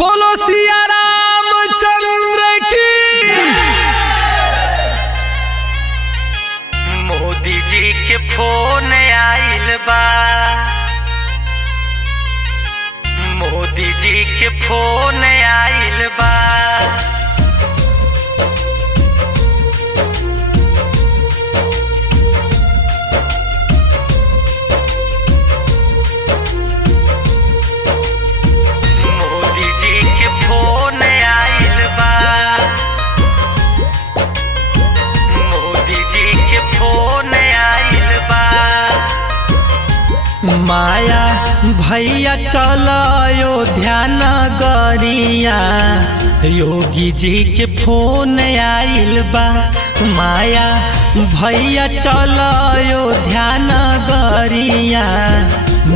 बोलो सिया रामचंद्र की। मोदी जी के फोन आइल बा, मोदी जी के फोन आइल बा। मोदी जी के फोन आइल बा, मोदी जी के फोन आइल बा। माया भैया चल अयोध्या नगरिया, योगी जी के फोन आइल बा। माया भैया चल अयोध्या नगरिया,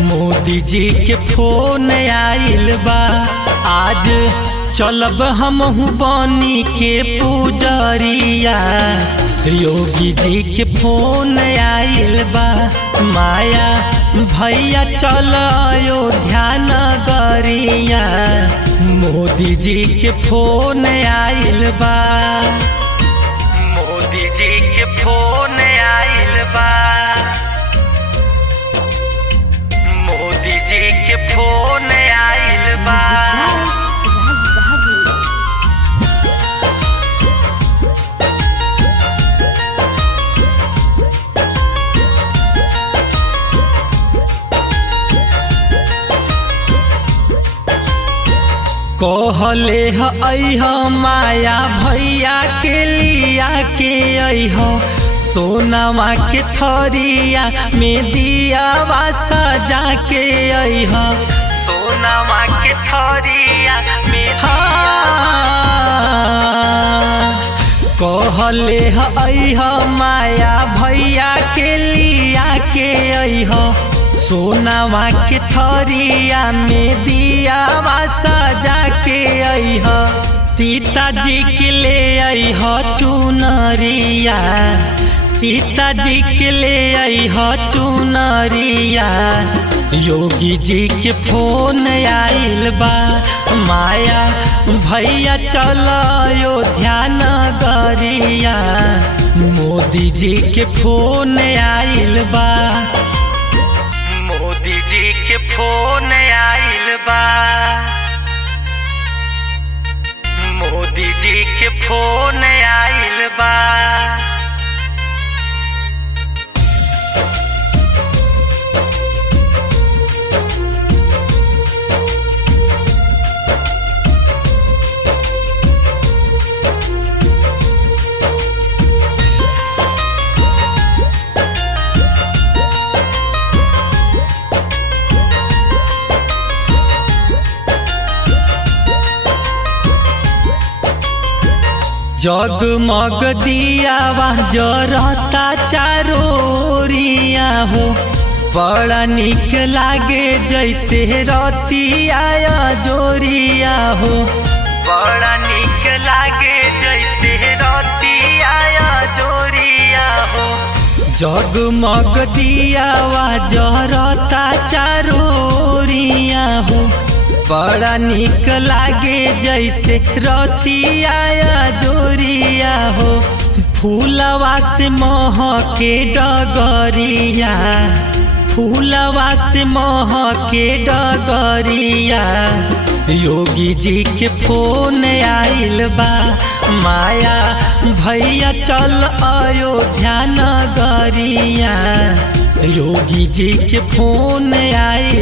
मोदी जी के फोन आइल बा। आज चलब हमहू बनी के पुजरिया, योगी जी के फोन आइल बा। माया भैया चल अयोध्या नगरिया, मोदी जी के फोन आइल बा। मोदी जी के फोन आइल बा, मोदी जी के फोन आइल बा। कहले अइह माया भैया के लिया के अइह, सोनामा के थरिया में दियावा सजा के अइह। सोनामा के थरिया में कहले अइह माया भैया के लिया के अइह, सोनामा के थरिया में दियावा सजा के अइह। सीता जी के ले अइह चुनरिया, सीता जी के ले अइह चुनरिया, योगी जी के फोन आइल बा। माया भैया चल अयोध्या नगरिया, मोदी जी के फोन आइल बा। मोदी जी के फोन आइल बा, मोदी जी के फोन आइल बा। जगमग दियावा जरता चारोरिया हो, बड़ा निक लागे जैसे रतिया जोरिया हो। बड़ा निक लागे जैसे रतिया जोरिया हो। जगमग दियावा जरता चारोरिया हो, बड़ा निक लागे जैसे रतिया जोरिया हो। फूलवा से महके डगरिया, फूलवा से महके डगरिया, योगी जी के फोन आइल बा। माया भैया चल अयोध्या नगरिया, योगी जी के फोन आइल